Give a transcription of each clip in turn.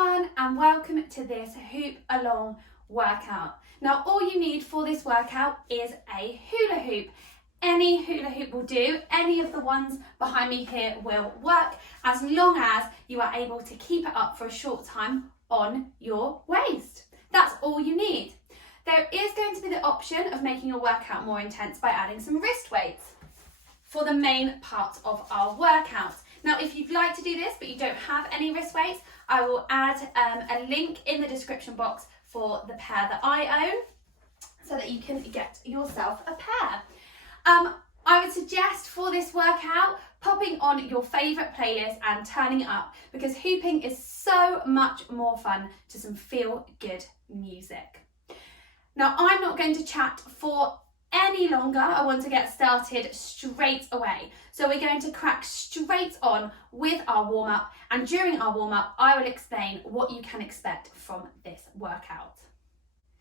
everyone, and welcome to this hoop along workout. Now all you need for this workout is a hula hoop. Any hula hoop will do, any of the ones behind me here will work, as long as you are able to keep it up for a short time on your waist. That's all you need. There is going to be the option of making your workout more intense by adding some wrist weights for the main part of our workout. Now, if you'd like to do this, but you don't have any wrist weights, I will add a link in the description box for the pair that I own so that you can get yourself a pair. I would suggest for this workout, popping on your favourite playlist and turning it up, because hooping is so much more fun to some feel-good music. Now, I'm not going to chat for any longer. I want to get started straight away. So we're going to crack straight on with our warm-up, and during our warm-up I will explain what you can expect from this workout.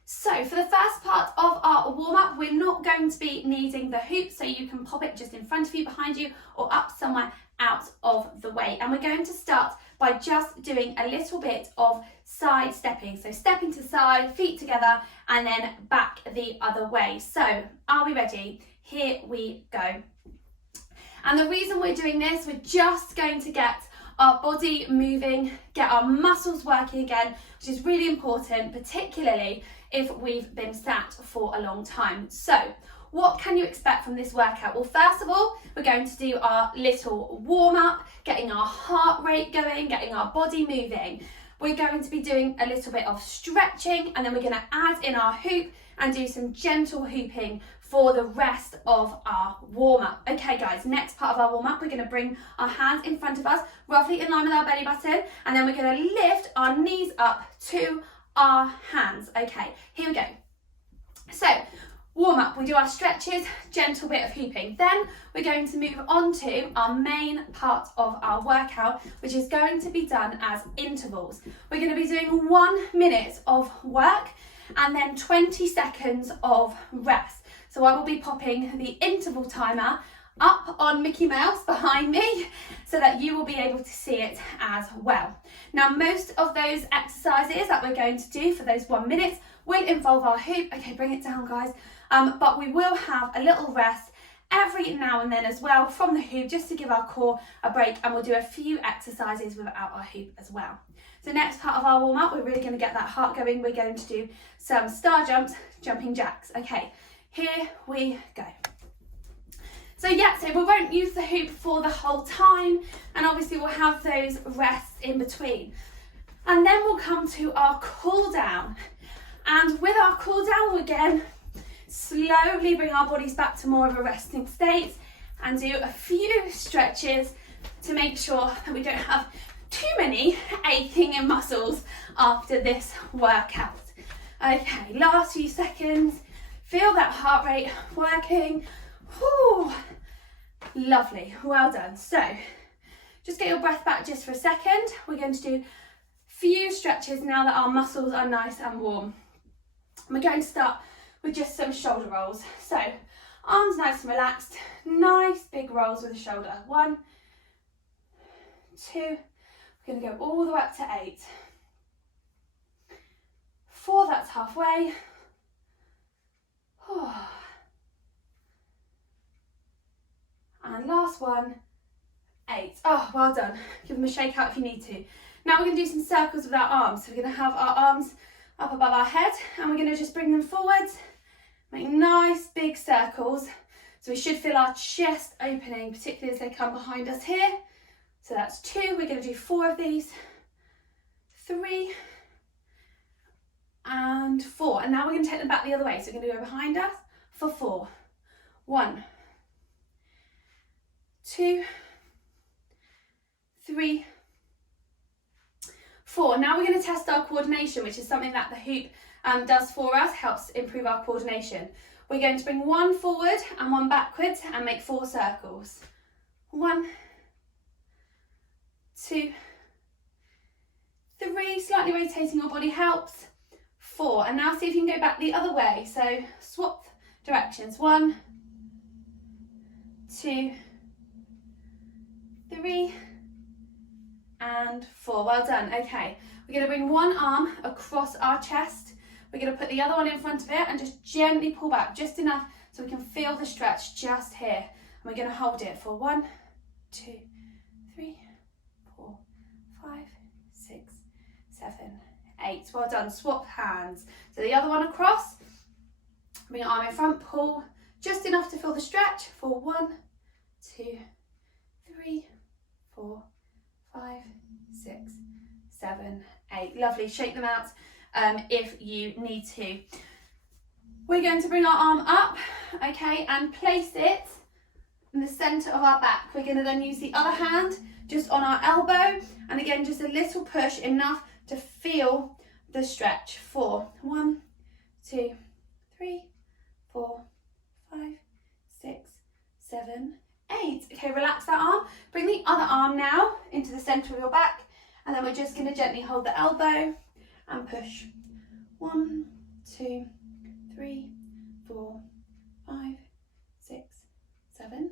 So for the first part of our warm-up, we're not going to be needing the hoop, so you can pop it just in front of you, behind you, or up somewhere out of the way. And we're going to start by just doing a little bit of side stepping. So stepping to the side, feet together, and then back the other way. So are we ready? Here we go. And the reason we're doing this, we're just going to get our body moving, get our muscles working again, which is really important, particularly if we've been sat for a long time. So what can you expect from this workout? Well, first of all, we're going to do our little warm up, getting our heart rate going, getting our body moving. We're going to be doing a little bit of stretching, and then we're going to add in our hoop and do some gentle hooping for the rest of our warm up. Okay guys, next part of our warm up, we're going to bring our hands in front of us, roughly in line with our belly button, and then we're going to lift our knees up to our hands. Okay, here we go. So warm up, we do our stretches, gentle bit of hooping. Then we're going to move on to our main part of our workout, which is going to be done as intervals. We're going to be doing 1 minute of work and then 20 seconds of rest. So I will be popping the interval timer up on Mickey Mouse behind me so that you will be able to see it as well. Now, most of those exercises that we're going to do for those 1 minute will involve our hoop. Okay, bring it down, guys. But we will have a little rest every now and then as well from the hoop, just to give our core a break, and we'll do a few exercises without our hoop as well. So next part of our warm up, we're really going to get that heart going. We're going to do some star jumps, jumping jacks. Okay, here we go. So we won't use the hoop for the whole time, and obviously we'll have those rests in between. And then we'll come to our cool down. And with our cool down, we'll again slowly bring our bodies back to more of a resting state and do a few stretches to make sure that we don't have too many aching in muscles after this workout. Okay, last few seconds. Feel that heart rate working. Whew. Lovely, well done. So just get your breath back just for a second. We're going to do a few stretches now that our muscles are nice and warm. We're going to start with just some shoulder rolls. So arms nice and relaxed, nice big rolls with the shoulder. 1, 2, we're going to go all the way up to 8. 4, that's halfway. And last one, 8. Oh, well done. Give them a shake out if you need to. Now we're going to do some circles with our arms. So we're going to have our arms up above our head, and we're going to just bring them forwards, make nice big circles. So we should feel our chest opening, particularly as they come behind us here. So that's 2. We're going to do 4 of these, 3 and 4. And now we're going to take them back the other way. So we're going to go behind us for 4. 1, 2, 3, 4. Now we're going to test our coordination, which is something that the hoop does for us, helps improve our coordination. We're going to bring 1 forward and 1 backwards and make 4 circles. 1, 2, 3, slightly rotating your body helps. 4, and now see if you can go back the other way. So swap directions. 1, 2, 3, and 4. Well done. Okay, we're going to bring one arm across our chest. We're going to put the other one in front of it and just gently pull back, just enough so we can feel the stretch just here. And we're going to hold it for 1, 2, 3, 4, 5, 6, 7, 8. Well done. Swap hands. So the other one across. Bring your arm in front, pull just enough to feel the stretch for 1, 2, 3, 4, 5, 6, 7, 8. Lovely. Shake them out if you need to. We're going to bring our arm up, okay, and place it in the centre of our back. We're going to then use the other hand just on our elbow, and again just a little push, enough to feel the stretch for 1, 2, 3, 4, 5, 6, 7, 8. Okay, relax that arm. Bring the other arm now into the centre of your back, and then we're just going to gently hold the elbow and push. 1, 2, 3, 4, 5, 6, 7,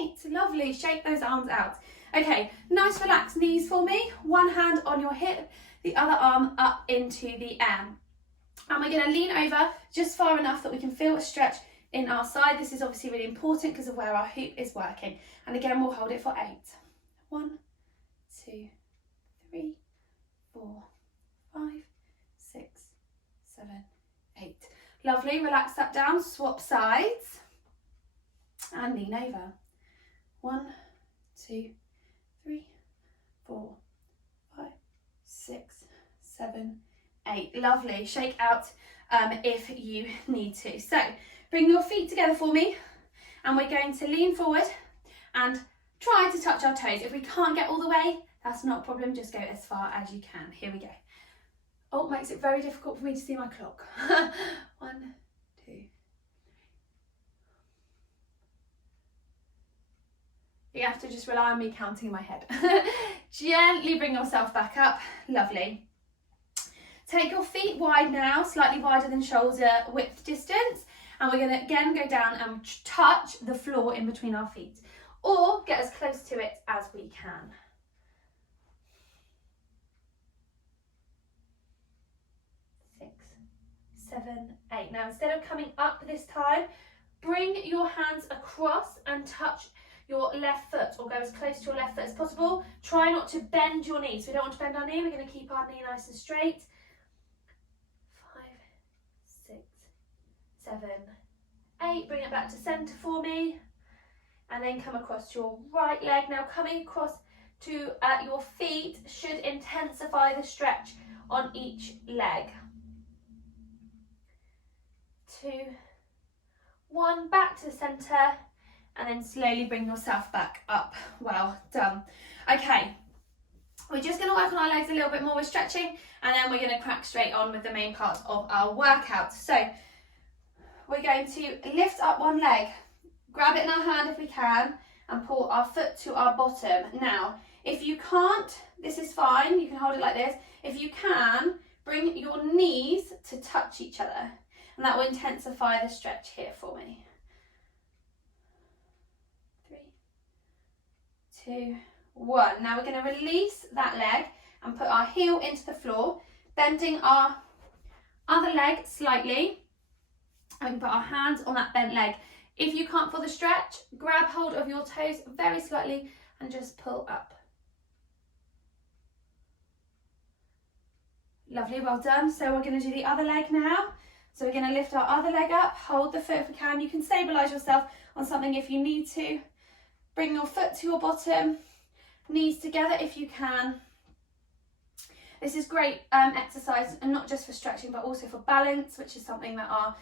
8. Lovely. Shake those arms out. Okay, nice relaxed knees for me. One hand on your hip, the other arm up into the air. And we're going to lean over just far enough that we can feel a stretch in our side. This is obviously really important because of where our hoop is working. And again, we'll hold it for 8. 1, 2, 3, 4, 5, 6, 7, 8. Lovely. Relax that down. Swap sides. And lean over. 1, 2, 3, 4, 5, 6, 7, 8. Lovely. Shake out if you need to. So bring your feet together for me, and we're going to lean forward and try to touch our toes. If we can't get all the way, that's not a problem. Just go as far as you can. Here we go. Oh, it makes it very difficult for me to see my clock. 1, 2. You have to just rely on me counting in my head. Gently bring yourself back up. Lovely. Take your feet wide now, slightly wider than shoulder width distance. And we're going to again go down and touch the floor in between our feet, or get as close to it as we can. 6, 7, 8. Now instead of coming up this time, bring your hands across and touch your left foot, or go as close to your left foot as possible. Try not to bend your knee. So we don't want to bend our knee. We're going to keep our knee nice and straight. 5, 6, 7, 8. Bring it back to centre for me. And then come across to your right leg. Now coming across to your feet should intensify the stretch on each leg. 2, 1. Back to the centre. And then slowly bring yourself back up. Well done. Okay, we're just going to work on our legs a little bit more with stretching, and then we're going to crack straight on with the main parts of our workout. So we're going to lift up one leg, grab it in our hand if we can, and pull our foot to our bottom. Now, if you can't, this is fine. You can hold it like this. If you can, bring your knees to touch each other, and that will intensify the stretch here for me. 2, 1. Now we're going to release that leg and put our heel into the floor, bending our other leg slightly. And we can put our hands on that bent leg. If you can't feel the stretch, grab hold of your toes very slightly and just pull up. Lovely, well done. So we're going to do the other leg now. So we're going to lift our other leg up, hold the foot if we can. You can stabilise yourself on something if you need to. Bring your foot to your bottom, knees together if you can. This is great exercise, and not just for stretching, but also for balance, which is something that our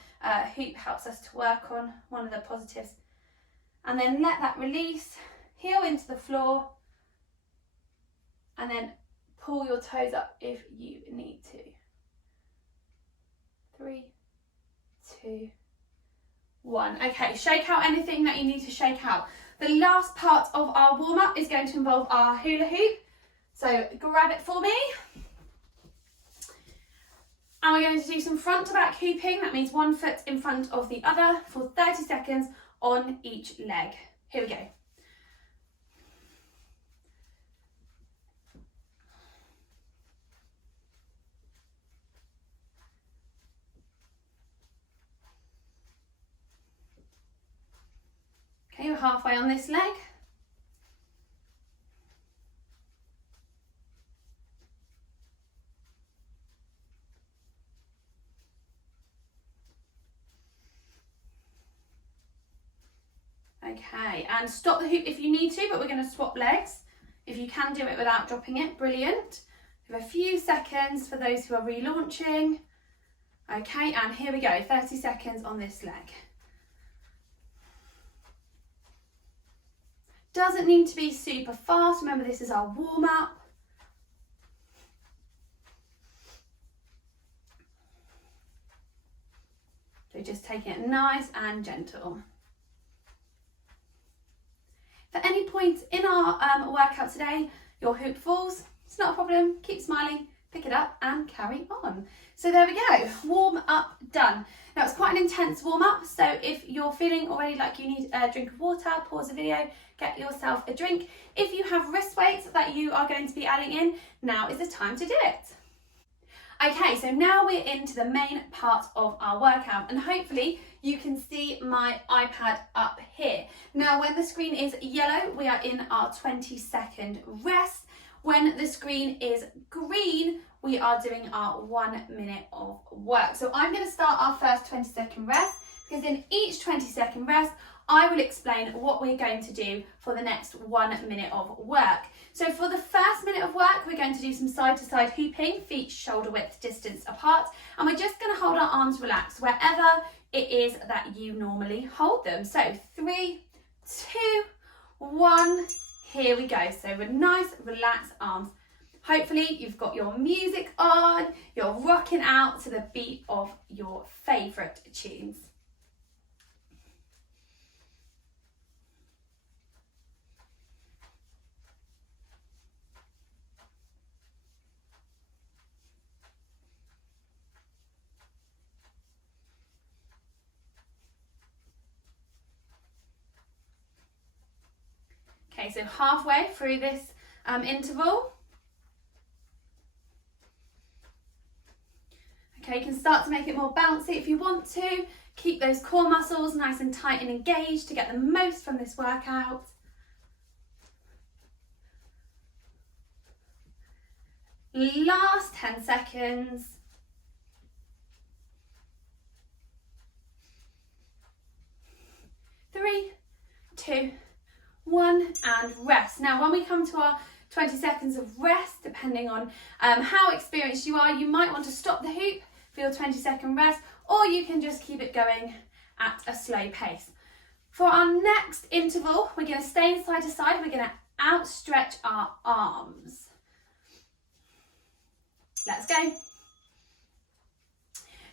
hoop helps us to work on, one of the positives. And then let that release, heel into the floor, and then pull your toes up if you need to. 3, 2, 1. Okay, shake out anything that you need to shake out. The last part of our warm-up is going to involve our hula hoop. So grab it for me. And we're going to do some front to back hooping. That means one foot in front of the other for 30 seconds on each leg. Here we go. halfway on this leg. Okay, and stop the hoop if you need to, but we're going to swap legs. If you can do it without dropping it, brilliant. We have a few seconds for those who are relaunching. Okay, and here we go, 30 seconds on this leg. Doesn't need to be super fast. Remember, this is our warm-up. So just taking it nice and gentle. At any point in our workout today, your hoop falls, it's not a problem. Keep smiling, pick it up and carry on. So there we go, warm up done. Now it's quite an intense warm up, so if you're feeling already like you need a drink of water, pause the video, get yourself a drink. If you have wrist weights that you are going to be adding in, now is the time to do it. Okay, so now we're into the main part of our workout, and hopefully you can see my iPad up here. Now when the screen is yellow, we are in our 20-second rest. When the screen is green, we are doing our 1 minute of work. So I'm going to start our first 20-second rest, because in each 20-second rest, I will explain what we're going to do for the next 1 minute of work. So for the first minute of work, we're going to do some side-to-side hooping, feet shoulder width distance apart, and we're just going to hold our arms relaxed wherever it is that you normally hold them. So 3, 2, 1, here we go. So with nice relaxed arms. Hopefully you've got your music on, you're rocking out to the beat of your favourite tunes. Okay, so halfway through this interval. Okay, you can start to make it more bouncy if you want to. Keep those core muscles nice and tight and engaged to get the most from this workout. Last 10 seconds. 3, 2, 1, and rest. Now when we come to our 20 seconds of rest, depending on how experienced you are, you might want to stop the hoop for your 20-second rest, or you can just keep it going at a slow pace. For our next interval, we're going to stay side to side. We're going to outstretch our arms. Let's go.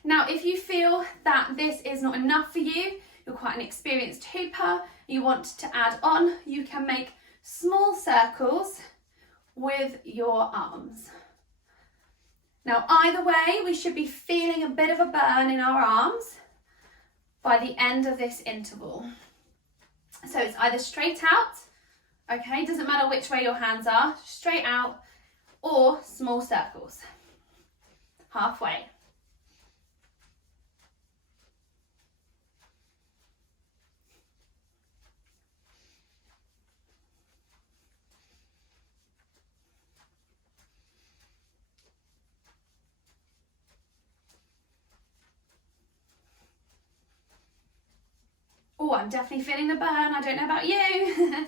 Now, if you feel that this is not enough for you, you're quite an experienced hooper, you want to add on, you can make small circles with your arms. Now, either way, we should be feeling a bit of a burn in our arms by the end of this interval. So it's either straight out, okay, doesn't matter which way your hands are, straight out, or small circles, halfway. Oh, I'm definitely feeling the burn. I don't know about you.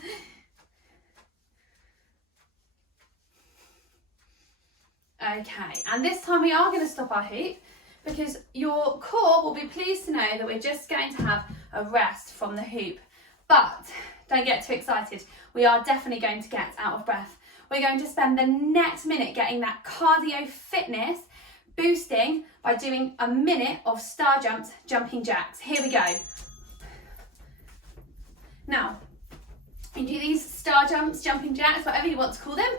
Okay, and this time we are going to stop our hoop because your core will be pleased to know that we're just going to have a rest from the hoop. But don't get too excited. We are definitely going to get out of breath. We're going to spend the next minute getting that cardio fitness boosting by doing a minute of star jumps, jumping jacks. Here we go. Now, you do these star jumps, jumping jacks, whatever you want to call them,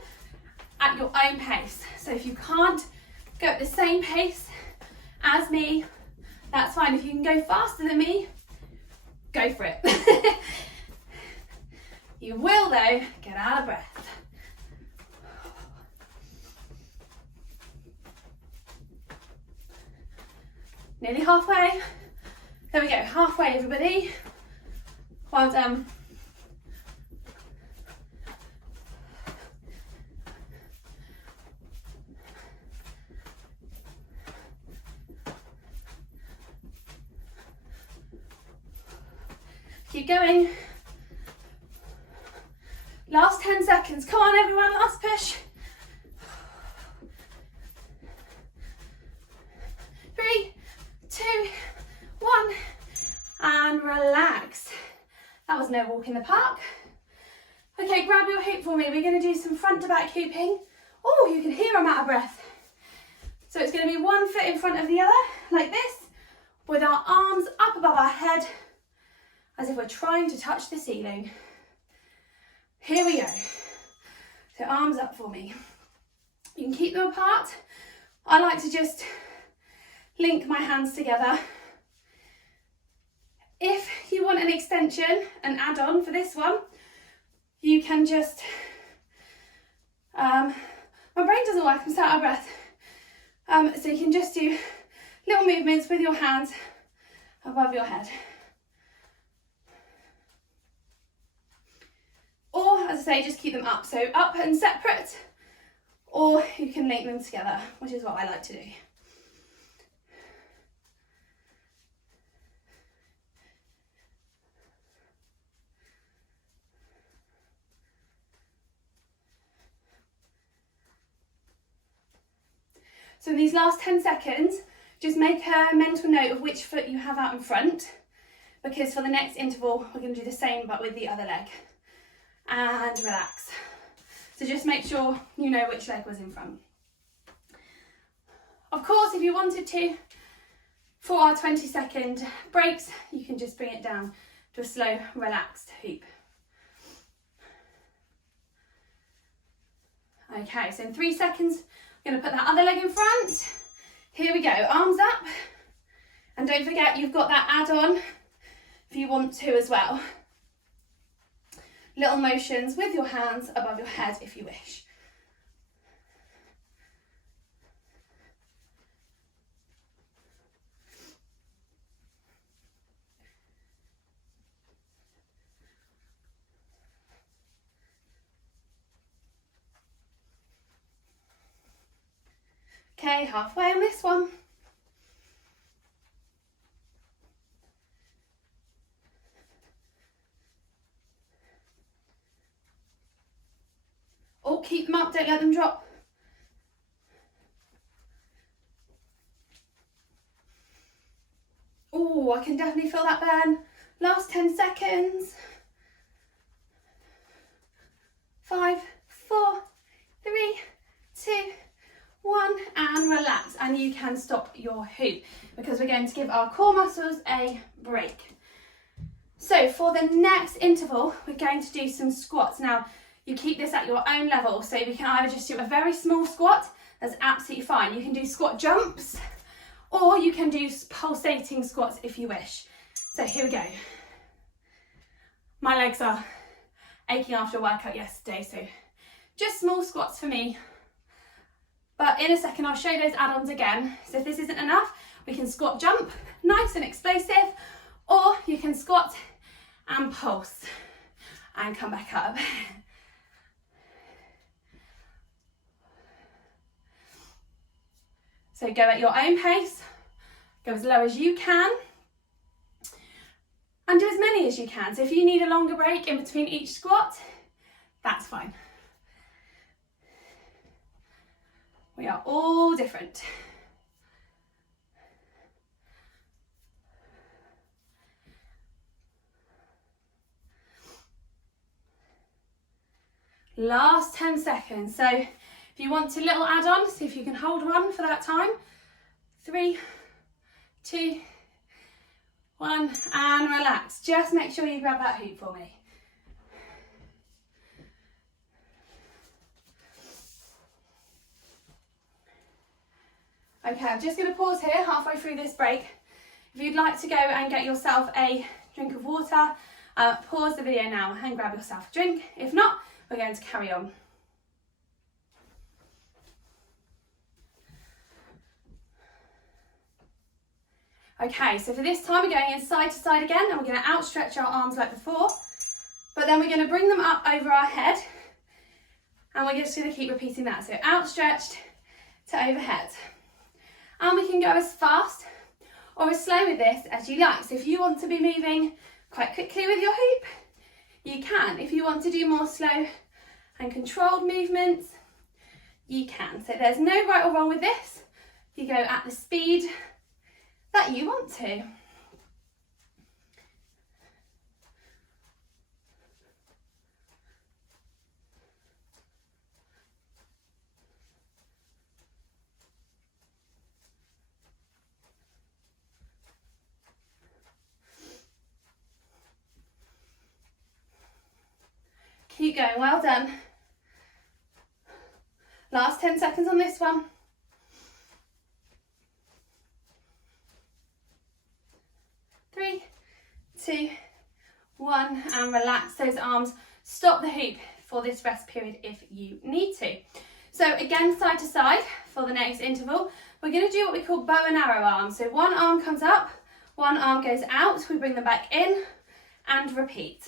at your own pace. So if you can't go at the same pace as me, that's fine. If you can go faster than me, go for it. You will, though, get out of breath. Nearly halfway. There we go, halfway, everybody. Well done. keep going. Last 10 seconds. Come on, everyone, last push. 3, 2, 1, and relax. That was no walk in the park. Okay, grab your hoop for me. We're going to do some front to back hooping. Oh, you can hear I'm out of breath. So it's going to be one foot in front of the other, like this, with our arms up above our head, as if we're trying to touch the ceiling. Here we go. So arms up for me. You can keep them apart. I like to just link my hands together. If you want an extension, an add-on for this one, you can just, my brain doesn't work, I'm so out of breath. So you can just do little movements with your hands above your head. Or, as I say, just keep them up. So up and separate, or you can link them together, which is what I like to do. So in these last 10 seconds, just make a mental note of which foot you have out in front, because for the next interval, we're going to do the same but with the other leg. And relax. So just make sure you know which leg was in front. Of course, if you wanted to, for our 20-second breaks, you can just bring it down to a slow, relaxed hoop. Okay, so in 3 seconds, I'm going to put that other leg in front. Here we go, arms up. And don't forget, you've got that add-on if you want to as well. Little motions with your hands above your head if you wish. Okay, halfway on this one. Oh, keep them up, don't let them drop. Oh, I can definitely feel that burn. Last 10 seconds. 5, 4, 3, 2, 1, and relax. And you can stop your hoop because we're going to give our core muscles a break. So for the next interval, we're going to do some squats. Now, you keep this at your own level, so we can either just do a very small squat, that's absolutely fine. You can do squat jumps, or you can do pulsating squats if you wish. So here we go. My legs are aching after a workout yesterday, so just small squats for me. But in a second, I'll show those add-ons again. So if this isn't enough, we can squat jump, nice and explosive, or you can squat and pulse and come back up. So go at your own pace, go as low as you can, and do as many as you can. So if you need a longer break in between each squat, that's fine. We are all different. Last 10 seconds. So if you want to little add-on, see if you can hold one for that time. 3, 2, 1, and relax. Just make sure you grab that hoop for me. Okay, I'm just going to pause here halfway through this break. If you'd like to go and get yourself a drink of water, pause the video now and grab yourself a drink. If not, we're going to carry on. Okay, so for this time we're going in side to side again, and we're going to outstretch our arms like before, but then we're going to bring them up over our head, and we're just going to keep repeating that. So outstretched to overhead. And we can go as fast or as slow with this as you like. So if you want to be moving quite quickly with your hoop, you can. If you want to do more slow and controlled movements, you can. So there's no right or wrong with this. You go at the speed that you want to. Keep going, well done. Last 10 seconds on this one. 3, 2, 1, and relax those arms. Stop the hoop for this rest period if you need to. So again, side to side for the next interval. We're going to do what we call bow and arrow arms. So one arm comes up, one arm goes out, we bring them back in and repeat.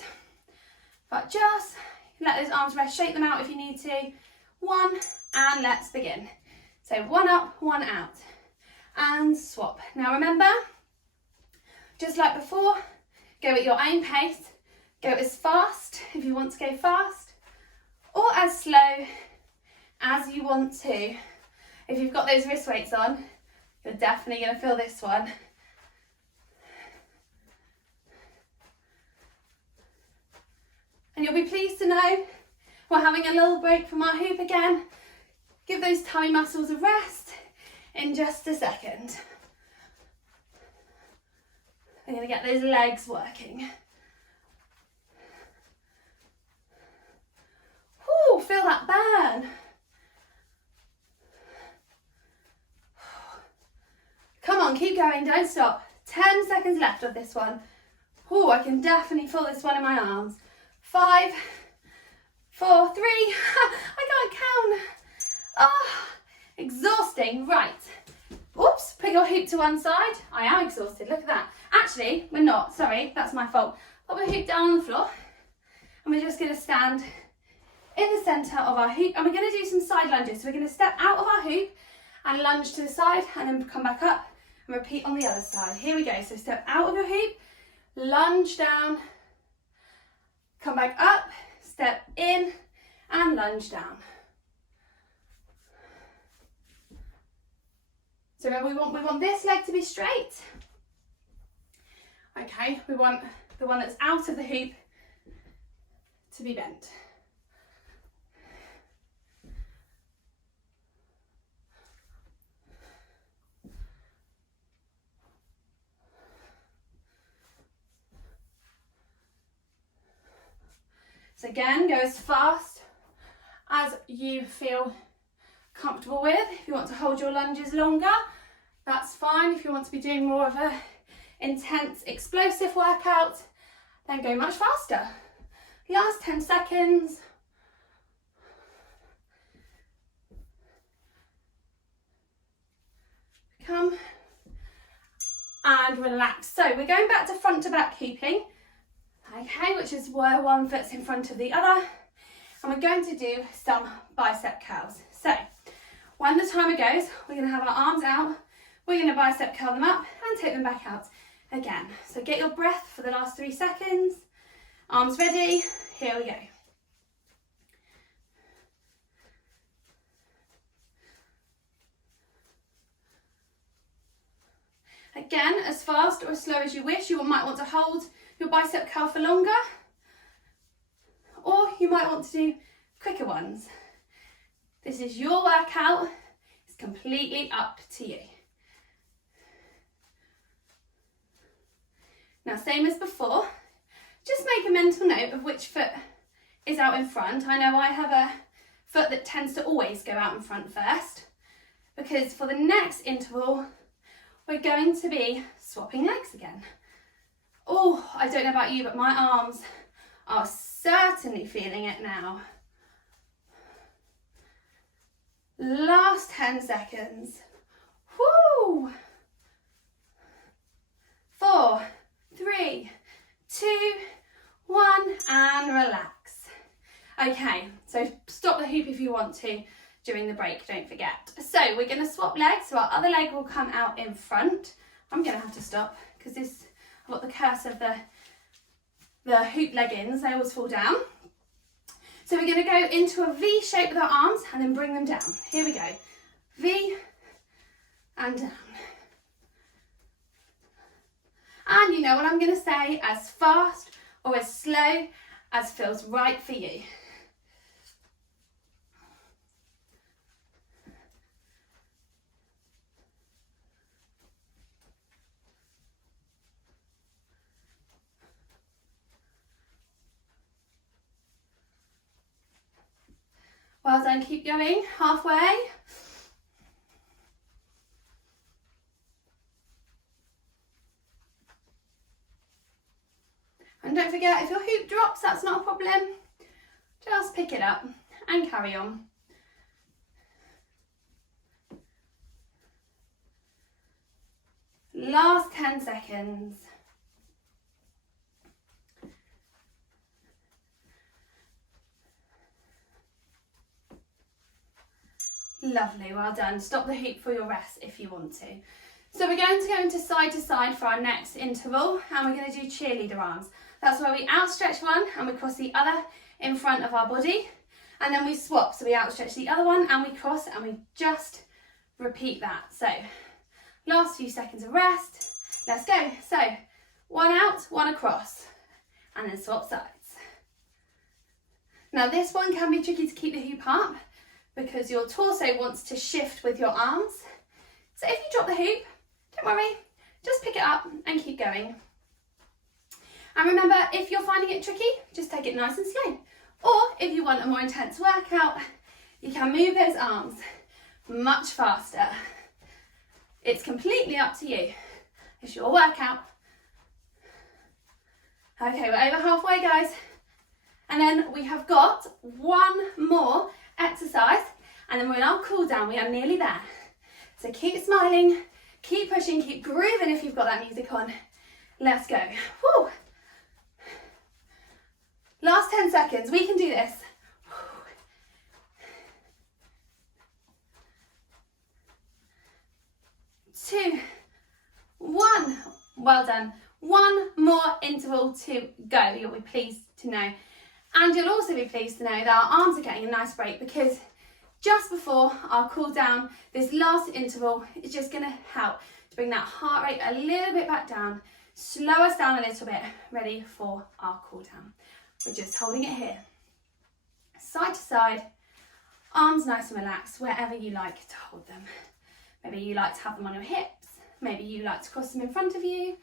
But just let those arms rest, shake them out if you need to. 1, and let's begin. So one up, one out, and swap. Now remember, just like before, go at your own pace. Go as fast if you want to go fast, or as slow as you want to. If you've got those wrist weights on, you're definitely going to feel this one. And you'll be pleased to know we're having a little break from our hoop again. Give those tummy muscles a rest in just a second. We're going to get those legs working. Ooh, feel that burn. Come on, keep going, don't stop. 10 seconds left of this one. Ooh, I can definitely feel this one in my arms. 5, 4, 3, I can't count. Exhausting, right. Oops, put your hoop to one side. I am exhausted, look at that. Actually, we're not, sorry, that's my fault. Put my hoop down on the floor and we're just gonna stand in the center of our hoop and we're gonna do some side lunges. So we're gonna step out of our hoop and lunge to the side and then come back up and repeat on the other side. Here we go, so step out of your hoop, lunge down, come back up, step in and lunge down. So remember, we want this leg to be straight. Okay, we want the one that's out of the hoop to be bent. So again, go as fast as you feel comfortable with. If you want to hold your lunges longer, that's fine. If you want to be doing more of a intense explosive workout, then go much faster. Last 10 seconds. Come and relax. So we're going back to back hooping, okay, which is where one foot's in front of the other, and we're going to do some bicep curls. So when the timer goes, we're going to have our arms out, we're going to bicep curl them up and take them back out again. So get your breath for the last 3 seconds. Arms ready, here we go. Again, as fast or as slow as you wish. You might want to hold your bicep curl for longer, or you might want to do quicker ones. This is your workout, it's completely up to you. Now, same as before, just make a mental note of which foot is out in front. I know I have a foot that tends to always go out in front first, because for the next interval, we're going to be swapping legs again. Oh, I don't know about you, but my arms are certainly feeling it now. Last 10 seconds. Woo! 4, 3, 2, 1, and relax. Okay, so stop the hoop if you want to during the break, don't forget. So we're going to swap legs, so our other leg will come out in front. I'm going to have to stop because I've got the curse of the the hoop leggings, they always fall down. So we're going to go into a V shape with our arms and then bring them down. Here we go. V and down. And you know what I'm going to say, as fast or as slow as feels right for you. Well done, keep going, halfway. And don't forget, if your hoop drops, that's not a problem. Just pick it up and carry on. Last 10 seconds. Lovely, well done. Stop the hoop for your rest if you want to. So we're going to go into side to side for our next interval, and we're going to do cheerleader arms. That's where we outstretch one and we cross the other in front of our body, and then we swap. So we outstretch the other one and we cross, and we just repeat that. So last few seconds of rest. Let's go. So one out, one across, and then swap sides. Now this one can be tricky to keep the hoop up because your torso wants to shift with your arms. So if you drop the hoop, don't worry, just pick it up and keep going. And remember, if you're finding it tricky, just take it nice and slow. Or if you want a more intense workout, you can move those arms much faster. It's completely up to you. It's your workout. Okay, we're over halfway, guys. And then we have got one more exercise, and then we're in our cool down. We are nearly there. So keep smiling, keep pushing, keep grooving if you've got that music on. Let's go. Woo. Last 10 seconds, we can do this. 2, 1, well done. One more interval to go, you'll be pleased to know. And you'll also be pleased to know that our arms are getting a nice break, because just before our cool down, this last interval is just going to help to bring that heart rate a little bit back down, slow us down a little bit, ready for our cool down. We're just holding it here, side to side, arms nice and relaxed, wherever you like to hold them. Maybe you like to have them on your hips, maybe you like to cross them in front of you,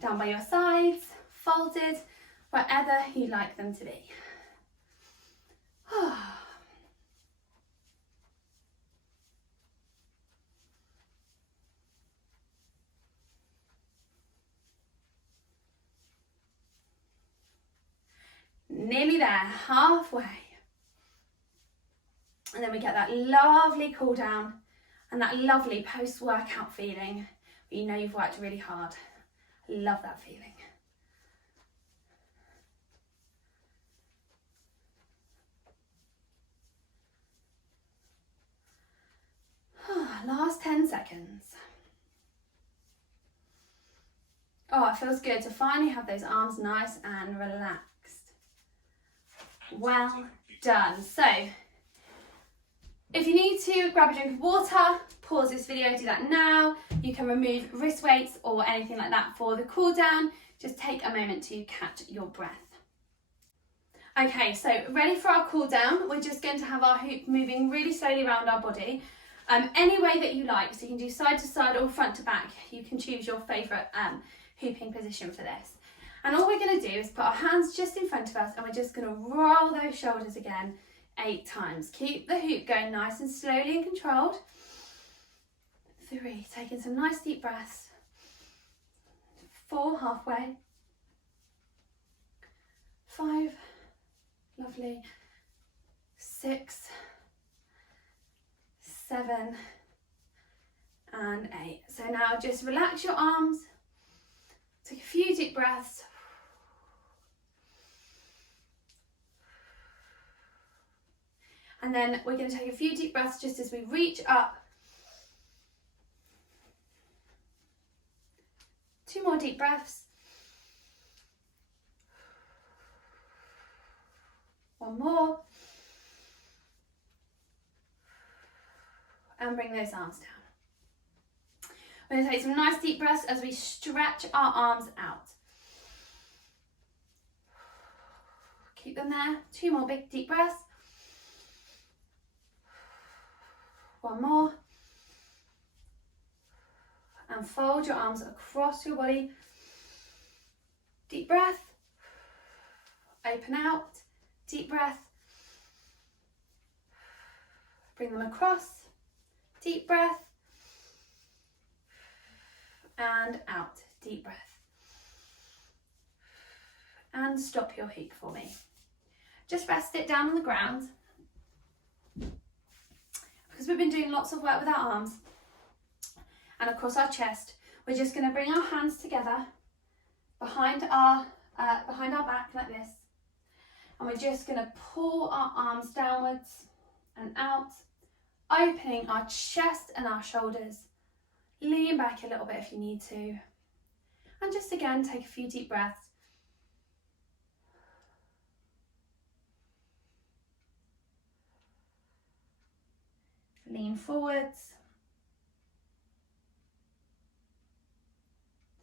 down by your sides, folded, wherever you like them to be. Nearly there, halfway. And then we get that lovely cool down and that lovely post-workout feeling. You know you've worked really hard. Love that feeling. Last 10 seconds. Oh, it feels good to finally have those arms nice and relaxed. Well done. So, if you need to grab a drink of water, pause this video, do that now. You can remove wrist weights or anything like that for the cool down. Just take a moment to catch your breath. Okay, so ready for our cool down. We're just going to have our hoop moving really slowly around our body. Any way that you like, so you can do side to side or front to back. You can choose your favourite hooping position for this. And all we're going to do is put our hands just in front of us, and we're just going to roll those shoulders again 8 times. Keep the hoop going nice and slowly and controlled. 3, taking some nice deep breaths. 4, halfway. 5, lovely. 6, 7, and 8. So now just relax your arms. Take a few deep breaths. And then we're going to take a few deep breaths just as we reach up. 2 more deep breaths. One more. And bring those arms down. We're going to take some nice deep breaths as we stretch our arms out. Keep them there. 2 more big deep breaths. One more. And fold your arms across your body. Deep breath. Open out. Deep breath. Bring them across. Deep breath. And out. Deep breath. And stop your hoop for me. Just rest it down on the ground. Because we've been doing lots of work with our arms and across our chest, we're just going to bring our hands together behind our back like this. And we're just going to pull our arms downwards and out, opening our chest and our shoulders. Lean back a little bit if you need to. And just again, take a few deep breaths. Lean forwards.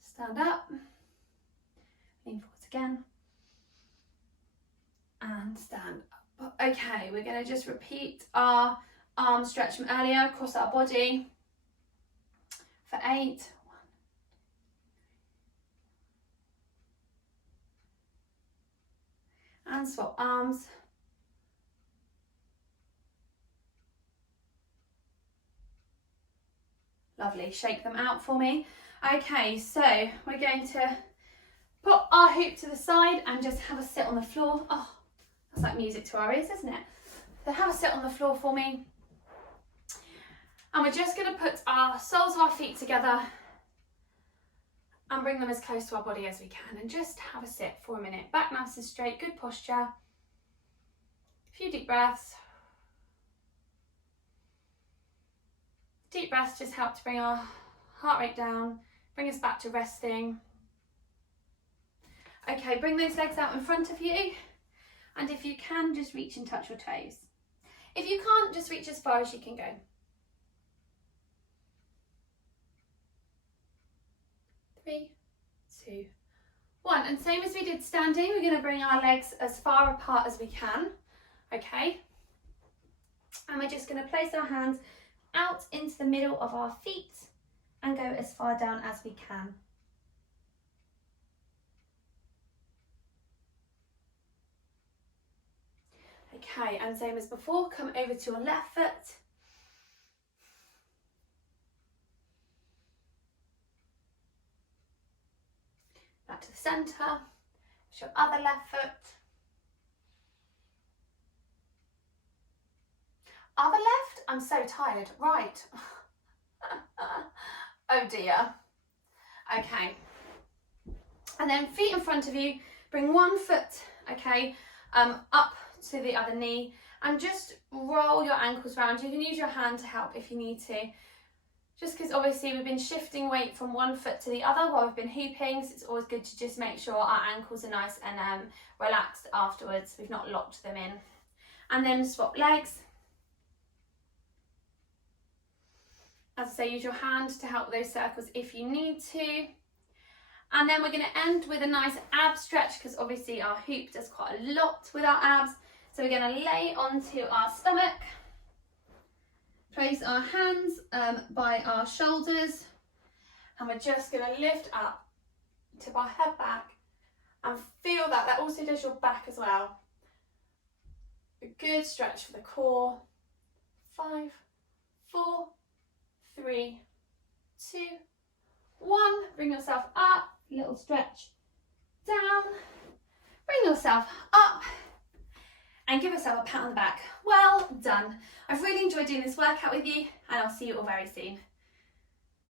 Stand up. Lean forwards again. And stand up. Okay, we're going to just repeat our arm stretch from earlier across our body for 8. 1. And swap arms. Lovely, shake them out for me. Okay, so we're going to put our hoop to the side and just have a sit on the floor. Oh, that's like music to our ears, isn't it? So have a sit on the floor for me. And we're just going to put our soles of our feet together and bring them as close to our body as we can. And just have a sit for a minute. Back nice and straight, good posture. A few deep breaths. Deep breaths just help to bring our heart rate down, bring us back to resting. Okay, bring those legs out in front of you. And if you can, just reach and touch your toes. If you can't, just reach as far as you can go. 3, 2, 1. And same as we did standing, we're going to bring our legs as far apart as we can. Okay. And we're just going to place our hands out into the middle of our feet and go as far down as we can. Okay, and same as before, come over to your left foot. Back to the centre, your other left foot. Other left? I'm so tired. Right. Oh dear. Okay. And then feet in front of you. Bring one foot, okay, up to the other knee and just roll your ankles round. You can use your hand to help if you need to. Just because obviously we've been shifting weight from one foot to the other while we've been hooping, so it's always good to just make sure our ankles are nice and relaxed afterwards. We've not locked them in. And then swap legs. As I say, use your hand to help those circles if you need to. And then we're going to end with a nice ab stretch because obviously our hoop does quite a lot with our abs. So we're going to lay onto our stomach. Place our hands by our shoulders. And we're just going to lift up, tip our head back and feel that. That also does your back as well. A good stretch for the core. 5, 4, 3, 2, 1. Bring yourself up, little stretch down. Bring yourself up and give yourself a pat on the back. Well done. I've really enjoyed doing this workout with you and I'll see you all very soon.